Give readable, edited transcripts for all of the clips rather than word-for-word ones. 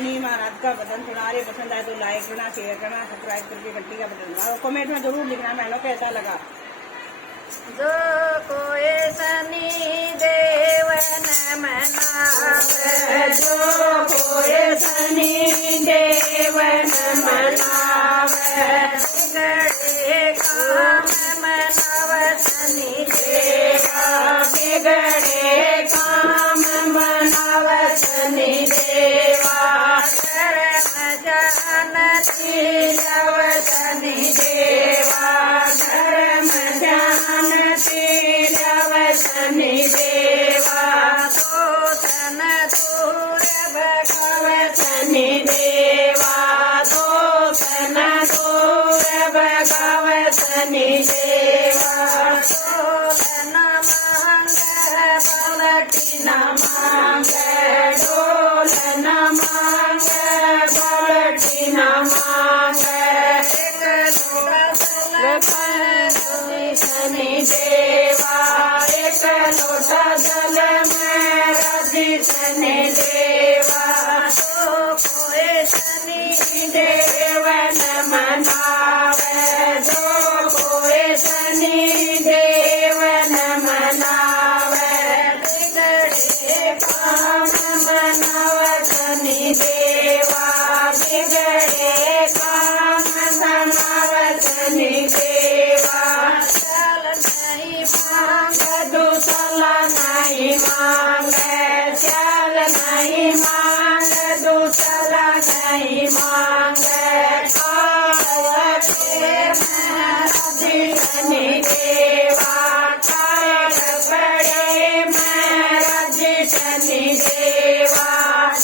शनि महाराज का भजन सुना रहे, पसंद आए तो लाइक करना, शेयर करना, सब्सक्राइब करके घंटी का बटन दबाओ। कमेंट में जरूर लिखना मैंने कैसा लगा। जो कोई शनि देव न मनावे, जो कोई शनि देव न मनावे, बिगड़े काम मनावे शनि देवा, बिगड़े काम मनावे शनि देवा, धर्म जानती लव शनि देवा, धर्म जानती लव शनि देवा, तो तन दूर भगव शनि देवा, तो तन दूर भगव शनि देवा, तो तन मांग पलटी न मांग, डोल न मांग पलटी न मांग, शनि देवा, एक लोटा जल में राजी शनि देवा, तो कोई शनि देव न मनावे, जो कोई शनि देव न मनावे, बिगड़े काम मनावे शनि देवा, बिगड़े काम मनावे शनि देवा, चल नहीं मांग दूसरा नहीं मांग, चल नहीं मांग दूसरा नहीं मांग, शनि देवा, काल पड़े महाराज शनि देवा,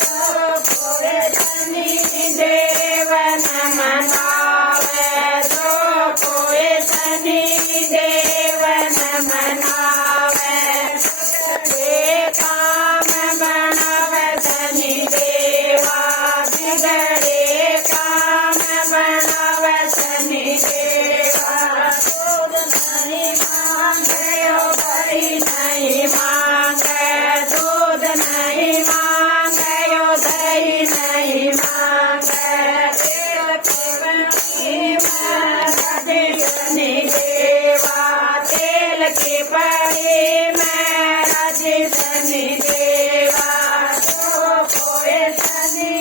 जो कोई शनि देव न मनावे, जो कोई शनि देव न मनावे, बिगड़े काम बनावे शनि देवा, बिगड़े काम बनावे शनि देवा, दूध नहीं मांगे दही नहीं मांगे, दूध नहीं मांगे दही नहीं मांगे, तेल के बनी महाराज शनि देवा, तेल की बड़ी महाराज शनि देवा, जो कोई शनि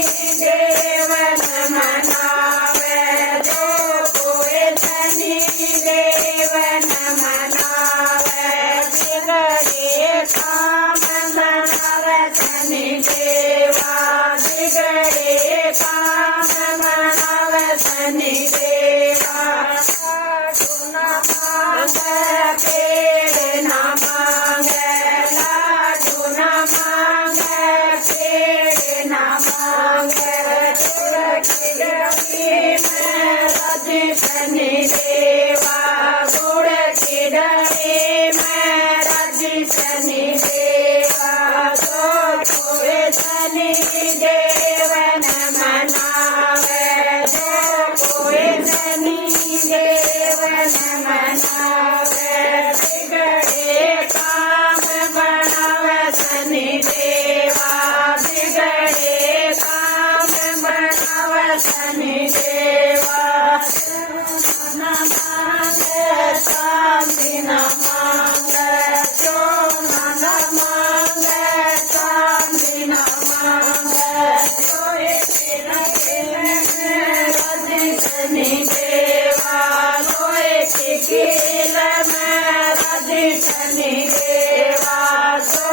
देव न मनावे, जो कोई शनि देव न मनावे, बिगड़े काम मनावे शनि देवा, बिगड़े काम मनावे शनि देवा, लाडू न मांगे पेड़ न मांगे, लाडू न मांगे पेड़ न मांगे, तुलसी डली में राजी शनि देवा, गुड़ की डली में राजी शनि देवा, जो कोई शनि देव न मनावे, जो कोई शनि देव न मनावे, बिगड़े काम बनावे शनि देवा, बिगड़े काम बनावे शनि देवा, न मांगे शांति न मांगे, जो न मांगे शांति न मांगे, कोई राजी शनि देवा, कोई किल में राजी शनि देवा, जो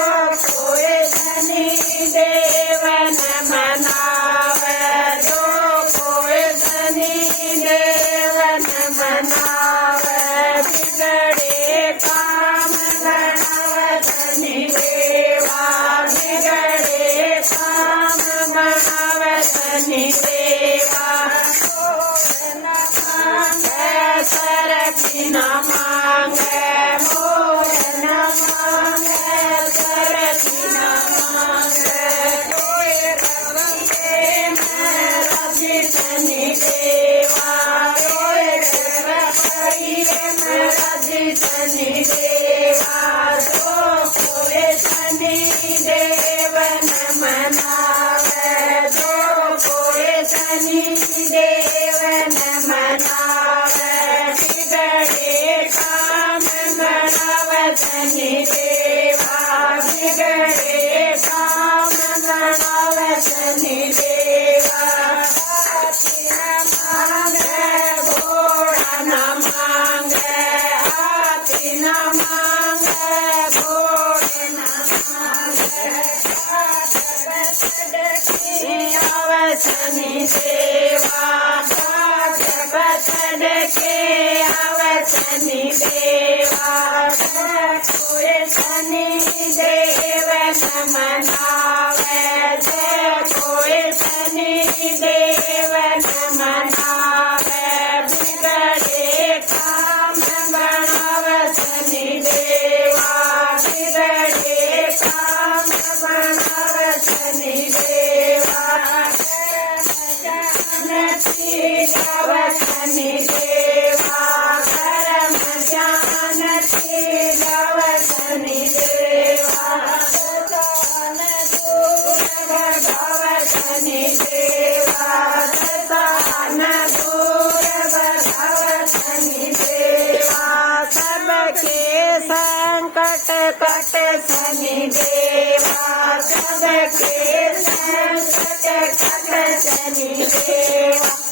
कोई शनि देव न मनावे, जो कोई शनि देव न मनावे, बिगड़े काम बनावे शनि देवा, बिगड़े काम बनावे शनि देवा, न मांगे सरकी न मांगे, मोर न मांगे सरकी न मांगे, कोई रवके में राजी शनि देवा, कोई रवके में राजी शनि देवा, जो कोई शनि देव न मनावे, जो शनि देवा हाथी न मांगे घोड़ा न मांगे हाथी न मांगे घोड़े न मांगे हाथ बछड़की आवे शनि देवा हाथ बछड़की आवे शनि देवा कोई शनि देव न मनावे कोई शनि देव न मनावे बिगड़े काम बनावे शनि देवा बिगड़े काम बनावे शनि देवा जानती गावे शनि देवा धर्म जानती गावे शनि देवा दसान दूर भगावे शनि देवा दसान दूर भगावे शनि देवा सबके संकट कट शनि देवा सबके संकट कट शनि देवा